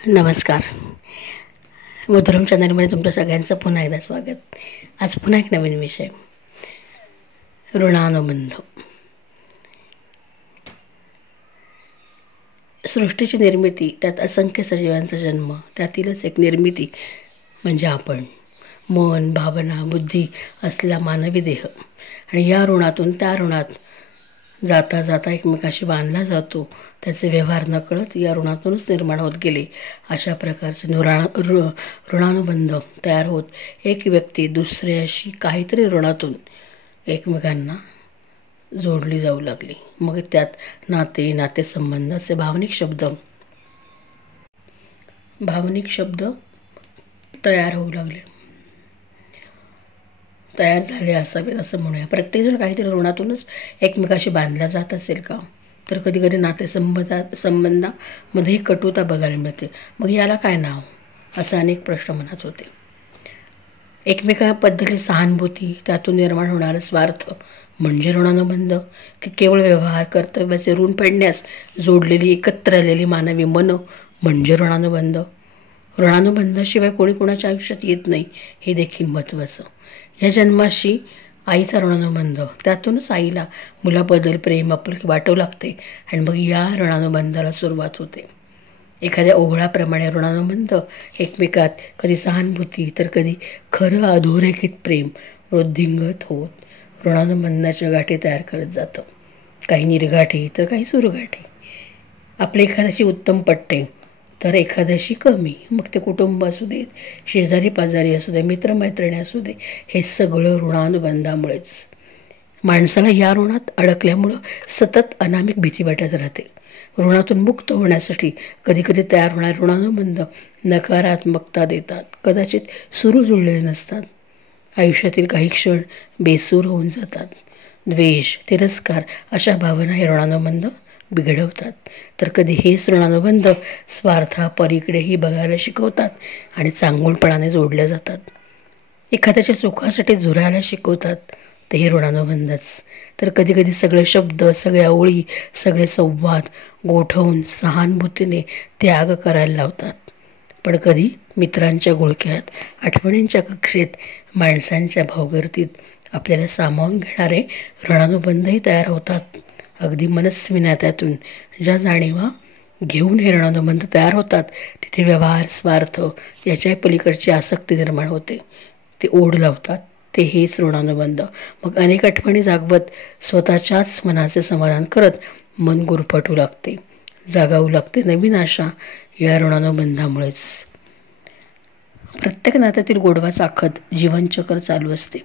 नमस्कार. मधुरम चॅनलमध्ये तुमचं सगळ्यांचं पुन्हा एकदा स्वागत. आज पुन्हा एक नवीन विषय, ऋणानुबंध. सृष्टीची निर्मिती, त्यात असंख्य सजीवांचा जन्म, त्यातीलच एक निर्मिती म्हणजे आपण. मन, भावना, बुद्धी असलेला मानवी देह. आणि या ऋणातून त्या ऋणात जाता जाता एकमेकाशी बांधला जातो. त्याचे व्यवहार नकळत या ऋणातूनच निर्माण होत गेले. अशा प्रकारचे ऋणानुबंध तयार होत एक व्यक्ती दुसऱ्याशी काहीतरी ऋणातून एकमेकांना जोडली जाऊ लागली. मग त्यात नातेसंबंध असे भावनिक शब्द तयार होऊ लागले, तयार झाले असावेत असं म्हणूया. प्रत्येकजण काहीतरी ऋणातूनच एकमेकाशी बांधला जात असेल का? तर कधी कधी संबंधामध्येही कटुता बघायला मिळते. मग याला काय नाव? असं अनेक प्रश्न मनात होते. एकमेकांबद्दल सहानुभूती, त्यातून निर्माण होणारा स्वार्थ म्हणजे ऋणानुबंध, की केवळ व्यवहार, कर्तव्याचे ऋण फेडण्यास जोडलेली एकत्र आलेली मानवी मन म्हणजे ऋणानुबंध. ऋणानुबंधाशिवाय कोणी कोणाच्या आयुष्यात येत नाही हे देखील महत्त्वाचं. या जन्माशी आईचा ऋणानुबंध, त्यातूनच आईला मुलाबद्दल प्रेम, आपुलकी वाटू लागते आणि मग या ऋणानुबंधाला सुरुवात होते. एखाद्या ओघळाप्रमाणे ऋणानुबंध एकमेकात कधी सहानुभूती तर कधी खरं अधोरेखित प्रेम वृद्धिंगत होत ऋणानुबंधाच्या गाठी तयार करत जातं. काही निर्गाठी तर काही सुरगाठी. आपले एखाद्याशी उत्तम पटते तर एखाद्याशी कमी. मग ते कुटुंब असू देत, शेजारी पाजारी असू दे, मित्रमैत्रिणी असू दे, हे सगळं ऋणानुबंधामुळेच. माणसाला या ऋणात अडकल्यामुळं सतत अनामिक भीती वाटत राहते. ऋणातून मुक्त होण्यासाठी कधीकधी तयार होणारे ऋणानुबंध नकारात्मकता देतात, कदाचित सुरू जुळलेले नसतात. आयुष्यातील काही क्षण बेसूर होऊन जातात. द्वेष, तिरस्कार अशा भावना हे ऋणानुबंध बिघडवतात. तर कधी हेच ऋणानुबंध स्वार्थापलीकडेही बघायला शिकवतात आणि चांगुलपणाने जोडल्या जातात. एखाद्याच्या सुखासाठी झुरायला शिकवतात ते हे ऋणानुबंधच. तर कधी कधी सगळे शब्द, सगळ्या ओळी, सगळे संवाद गोठवून सहानुभूतीने त्याग करायला लावतात. पण कधी मित्रांच्या गुळक्यात, आठवणींच्या कक्षेत, माणसांच्या भावगर्दीत आपल्याला सामावून घेणारे ऋणानुबंधही तयार होतात. अगदी मनस्वी नात्यातून ज्या जाणीवा घेऊन हे ऋणानुबंध तयार होतात, तिथे व्यवहार, स्वार्थ याच्या पलीकडची आसक्ती निर्माण होते. ते ओढ लावतात ते हेच ऋणानुबंध. मग अनेक आठवणी जागवत स्वतःच्याच मनाचे समाधान करत मन गुरफटू लागते, जागावू लागते नवीन आशा या ऋणानुबंधामुळेच. प्रत्येक नात्यातील गोडवा चाखत जीवनचक्र चालू असते.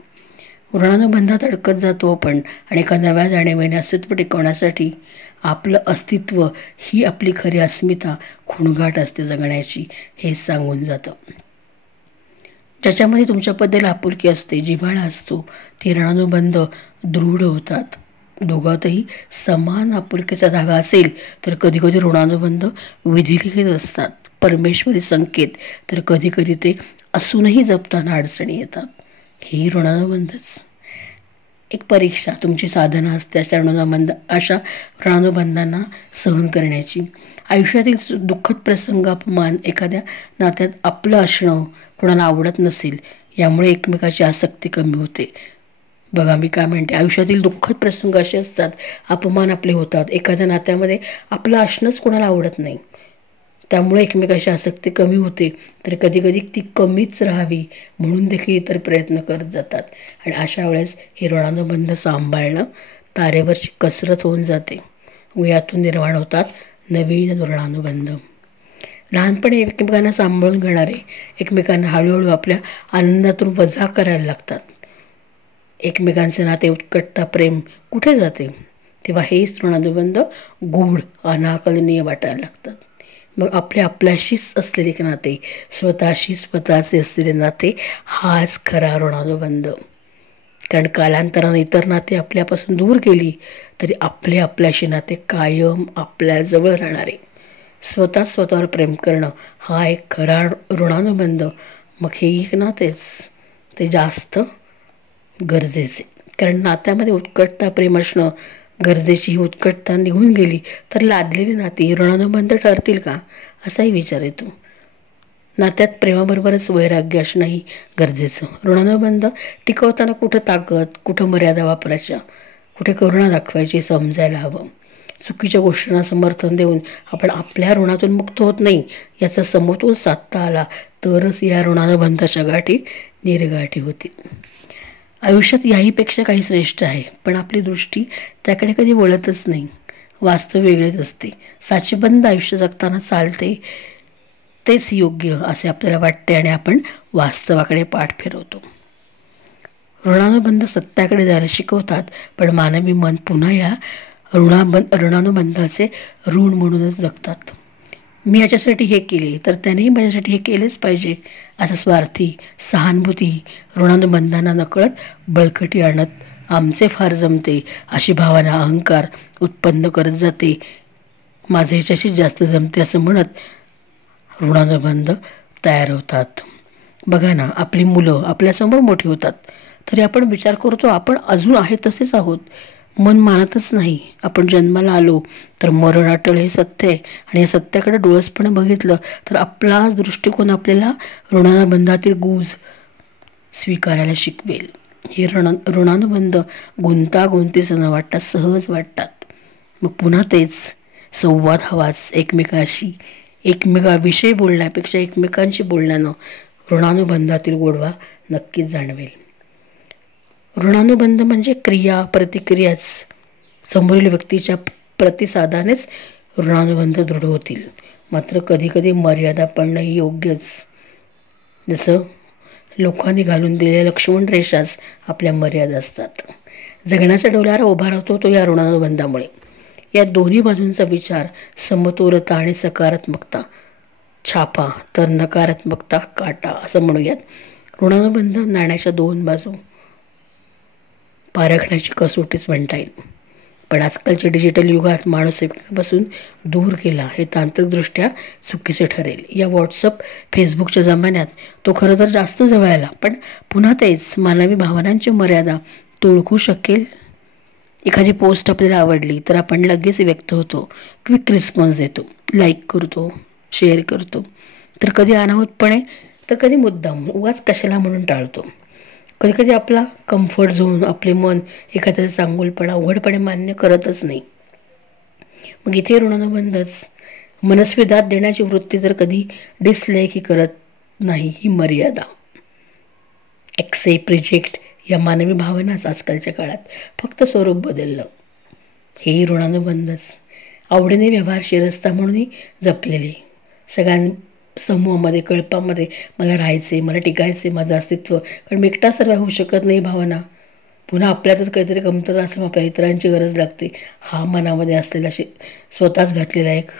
ऋणानुबंधात अडकत जातो आपण आणि एका नव्या जाणीवेने अस्तित्व टिकवण्यासाठी आपलं अस्तित्व ही आपली खरी अस्मिता खूणगाठ असते जगण्याची हे सांगून जातं. ज्याच्यामध्ये तुमच्याबद्दल आपुलकी असते, जिव्हाळा असतो, ते ऋणानुबंध दृढ होतात. दोघातही समान आपुलकीचा धागा असेल तर कधी कधी ऋणानुबंध विधिलिखित असतात, परमेश्वरी संकेत. तर कधी कधी ते असूनही जपताना अडचणी येतात. ही ऋणानुबंधच. एक परीक्षा, तुमची साधना असते अशा ऋणानुबंधांना सहन करण्याची. आयुष्यातील दुःखद प्रसंग, अपमान, एखाद्या नात्यात आपलं असणं कोणाला आवडत नसेल यामुळे एकमेकाची आसक्ती कमी होते. बघा मी काय म्हणते, आयुष्यातील दुःखद प्रसंग असे असतात, अपमान आपले होतात, एखाद्या नात्यामध्ये आपलं असणंच कोणाला आवडत नाही, त्यामुळे एकमेकाची आसक्ती कमी होते. तर कधी कधी ती कमीच राहावी म्हणून देखील इतर प्रयत्न करत जातात. आणि अशा वेळेस हे ऋणानुबंध सांभाळणं तारेवरची कसरत होऊन जाते व यातून निर्माण होतात नवीन ऋणानुबंध. लहानपणी एकमेकांना सांभाळून घेणारे एकमेकांना हळूहळू आपल्या आनंदातून वजा करायला लागतात. एकमेकांचे नाते, उत्कटता, प्रेम कुठे जाते तेव्हा हेच ऋणानुबंध गूढ, अनाकलनीय वाटायला लागतात. मग आपल्याशीच असलेले नाते, स्वतःचे असलेले नाते हाच खरा ऋणानुबंध. कारण कालांतराने इतर नाते आपल्यापासून दूर गेली तरी आपल्याशी नाते कायम आपल्याजवळ राहणारे. स्वतःवर प्रेम करणं हा एक खरा ऋणानुबंध. मग हे एक नातेच ते जास्त गरजेचे. कारण नात्यामध्ये उत्कटता, प्रेम असणं गरजेची. ही उत्कटता निघून गेली तर लादलेली नाती ऋणानुबंध ठरतील का, असाही विचार येतो. नात्यात प्रेमाबरोबरच वैराग्य असणंही गरजेचं. ऋणानुबंध टिकवताना कुठं ताकद, कुठं मर्यादा वापरायच्या, कुठे करुणा दाखवायची समजायला हवं. चुकीच्या गोष्टींना समर्थन देऊन आपण आपल्या ऋणातून मुक्त होत नाही याचा समतोल साधता आला तरच या ऋणानुबंधाच्या गाठी निर्गाठी होतील. आयुष्यात याहीपेक्षा काही श्रेष्ठ आहे, पण आपली दृष्टी त्याकडे कधी वळतच नाही. वास्तव वेगळेच असते. साचेबंद आयुष्य जगताना चालते तेच योग्य असे आपल्याला वाटते आणि आपण वास्तवाकडे पाठ फिरवतो. ऋणानुबंध सत्याकडे जायला शिकवतात, पण मानवी मन पुन्हा या ऋणानुबंधाचे ऋण म्हणूनच जगतात. मी याच्यासाठी हे केले तर त्यानेही माझ्यासाठी हे केलेच पाहिजे असं स्वार्थी सहानुभूती ऋणानुबंधांना नकळत बळकटी आणत आमचे फार जमते अशी भावना अहंकार उत्पन्न करत जाते. माझे ह्याच्याशी जास्त जमते असं म्हणत ऋणानुबंध तयार होतात. बघा ना, आपली मुलं आपल्यासमोर मोठी होतात तरी आपण विचार करतो आपण अजून आहे तसेच आहोत. मन मानतच नाही. आपण जन्माला आलो तर मरण अटळ हे सत्य आहे आणि या सत्याकडे डोळसपणे बघितलं तर आपलाच दृष्टिकोन आपल्याला ऋणानुबंधातील गूज स्वीकारायला शिकवेल. हे ऋणानुबंध गुंतागुंतीचं न वाटतात, सहज वाटतात. मग पुन्हा तेच संवाद हवाच. एकमेकाविषयी बोलण्यापेक्षा एकमेकांशी बोलण्यानं ऋणानुबंधातील गोडवा नक्कीच जाणवेल. ऋणानुबंध म्हणजे क्रिया प्रतिक्रियाच. समोरील व्यक्तीच्या प्रतिसादानेच ऋणानुबंध दृढ होतील. मात्र कधीकधी मर्यादा पडणंही योग्यच. जसं लोकांनी घालून दिलेल्या लक्ष्मण रेषाच आपल्या मर्यादा असतात. जगण्याचा डोलारा उभा राहतो तो या ऋणानुबंधामुळे. या दोन्ही बाजूंचा विचार, समतोलता आणि सकारात्मकता छापा तर नकारात्मकता काटा असं म्हणूयात. ऋणानुबंध नाण्याच्या दोन बाजू पारखण्याची कसोटीच म्हणता येईल. पण आजकालच्या डिजिटल युगात माणूस एकमेकांपासून दूर गेला हे तांत्रिकदृष्ट्या चुकीचे ठरेल. या व्हॉट्सअप फेसबुकच्या जमान्यात तो खरं तर जास्त जवळ आला, पण पुन्हा तेच मानवी भावनांची मर्यादा तो ओळखू शकेल. एखादी पोस्ट आपल्याला आवडली तर आपण लगेच व्यक्त होतो, क्विक रिस्पॉन्स देतो, लाईक करतो, शेअर करतो. तर कधी अनाहूतपणे तर कधी मुद्दाम उगाच कशाला म्हणून टाळतो. कधीकधी आपला कम्फर्ट झोन, आपले मन एखाद्याचा चांगुलपणा उघडपणे मान्य करतच नाही. मग इथे ऋणानुबंधच. मनस्वी दाद देण्याची वृत्ती तर कधी डिसलाईकही करत नाही. ही मर्यादा, एक्सेप्ट, रिजेक्ट या मानवी भावनाच आजकालच्या काळात फक्त स्वरूप बदललं. हे ऋणानुबंधच. आवडीने व्यवहार शिरस्ता म्हणूनही जपलेले. समूहामध्ये कळपामध्ये मला राहायचे, मला टिकायचे, माझं अस्तित्व, कारण मी एकटा सर्व होऊ शकत नाही भावना. पुन्हा आपल्यातच काहीतरी कमतरता असं आपल्याला इतरांची गरज लागते. हा मनामध्ये असलेला स्वतःच घातलेला एक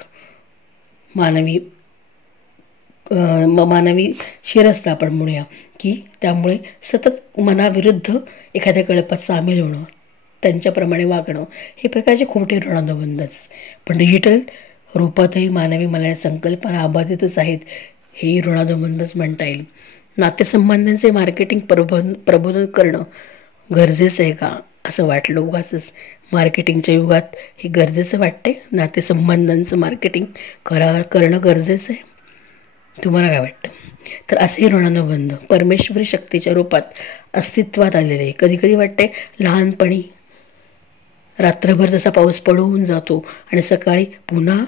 मानवी शिरस्ता आपण म्हणूया की त्यामुळे सतत मनाविरुद्ध एखाद्या कळपात सामील होणं, त्यांच्याप्रमाणे वागणं हे प्रकारचे खोटे ऋणानुबंधच. पण डिजिटल रूपातही मानवी मनाच्या संकल्पना अबाधितच आहेत. हे ऋणानुबंधच म्हणता येईल. नातेसंबंधांचे मार्केटिंग प्रबोधन करणं गरजेचं आहे का असं वाटलं उगाचच. मार्केटिंगच्या युगात हे गरजेचं वाटते. नातेसंबंधांचं मार्केटिंग करणं गरजेचं आहे. तुम्हाला काय वाटतं? तर असे ऋणानुबंध परमेश्वरी शक्तीच्या रूपात अस्तित्वात आलेले. कधीकधी वाटते लहानपणी रात्रभर जसा पाऊस पडून जातो आणि सकाळी पुन्हा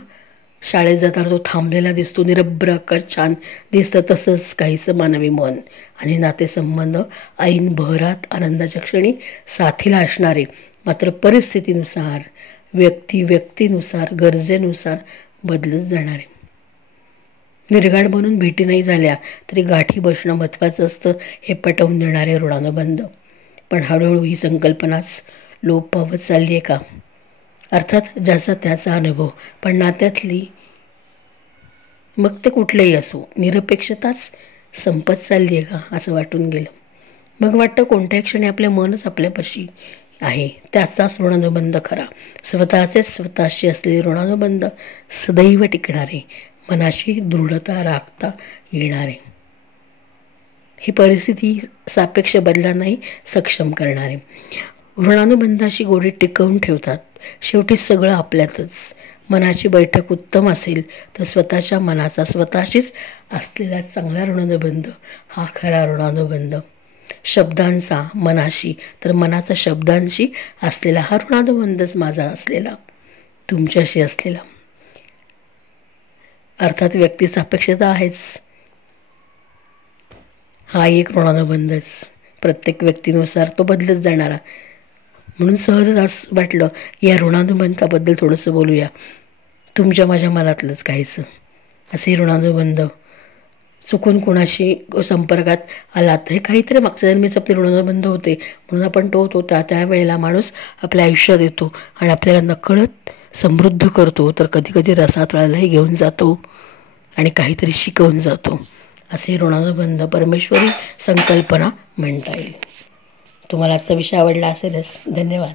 शाळेत जाताना तो थांबलेला दिसतो, निरभ्र आकाश छान दिसतं, तसंच काहीसं मानवी मन आणि नातेसंबंध ऐन बहरात आनंदाच्या क्षणी साथीला असणारे, मात्र परिस्थितीनुसार व्यक्तीनुसार गरजेनुसार बदलत जाणारे. निर्गाढ बनून भेटी नाही झाल्या तरी गाठी बसणं महत्त्वाचं असतं हे पटवून देणारे ऋणानुबंध. पण हळूहळू ही संकल्पनाच लोप पावत चालली आहे का? अर्थात ज्याचा त्याचा अनुभव, पण नात्यातली मग ते कुठलेही असो निरपेक्षताच संपत चालली आहे का असं वाटून गेलं. मग वाटतं कोणत्याही क्षणी आपले मनच आपल्यापाशी आहे. त्याचाच ऋणानुबंध खरा. स्वतःशी असलेले ऋणानुबंध सदैव टिकणारे, मनाशी दृढता राखता येणारे, ही परिस्थिती सापेक्ष बदलांनाही सक्षम करणारे. ऋणानुबंधाशी गोडी टिकवून ठेवतात. शेवटी सगळं आपल्यातच. मनाची बैठक उत्तम असेल तर स्वतःच्या मनाचा स्वतःशीच असलेला चांगला ऋणानुबंध हा खरा ऋणानुबंध. शब्दांचा मनाशी तर मनाचा शब्दांशी असलेला हा ऋणानुबंधच माझा असलेला, तुमच्याशी असलेला. अर्थात व्यक्तिसापेक्षता आहेच, हा एक ऋणानुबंधच. प्रत्येक व्यक्तीनुसार तो बदलत जाणारा. म्हणून सहजच असं वाटलं या ऋणानुबंधाबद्दल थोडंसं बोलूया. तुमच्या माझ्या मनातलंच काहीचं असे ऋणानुबंध. चुकून कोणाशी संपर्कात आला तर हे काहीतरी मागच्या जन्मीच आपले ऋणानुबंध होते म्हणून आपण तो त्यावेळेला माणूस आपल्या आयुष्यात येतो आणि आपल्याला नकळत समृद्ध करतो, तर कधी कधी रसातळालाही घेऊन जातो आणि काहीतरी शिकवून जातो. असे ऋणानुबंध परमेश्वरी संकल्पना म्हणता येईल. तुम्हाला आजचा विषय आवडला असेलच. धन्यवाद.